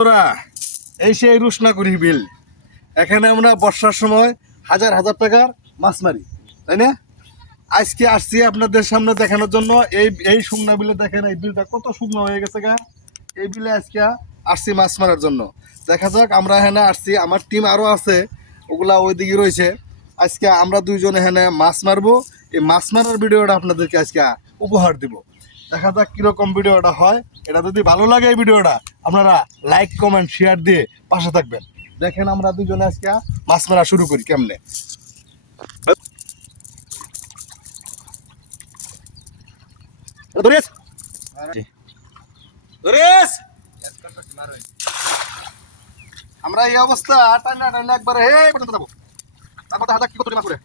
তোরা এই সেই রুশনাকুড়ি বিল, এখানে আমরা বর্ষার সময় হাজার হাজার টাকার মাছ মারি, তাই না? আজকে আসছি আপনাদের সামনে দেখানোর জন্য। এই শুকনা বিলে দেখেন, এই বিলটা কত শুকনো হয়ে গেছে গা। এই বিলে আজকে আসছি মাছ মারার জন্য। দেখা যাক, আমরা এখানে আসছি, আমার টিম আরও আছে, ওগুলা ওইদিকে রয়েছে। আজকে আমরা দুইজন এখানে মাছ মারবো। এই মাছ মারার ভিডিওটা আপনাদেরকে আজকে উপহার দিব। দেখা যাক কীরকম ভিডিওটা হয়। এটা যদি ভালো লাগে এই ভিডিওটা, আপনারা লাইক কমেন্ট শেয়ার দিয়ে পাশে থাকবেন। দেখেন আমরা দুজনে আজকে মাছ মারা শুরু করি কেমনে। আমরা এই অবস্থা টানা টানা একবারে হে পর্যন্ত যাবো। তারপর দেখা যাক কি করতে মাছ করে।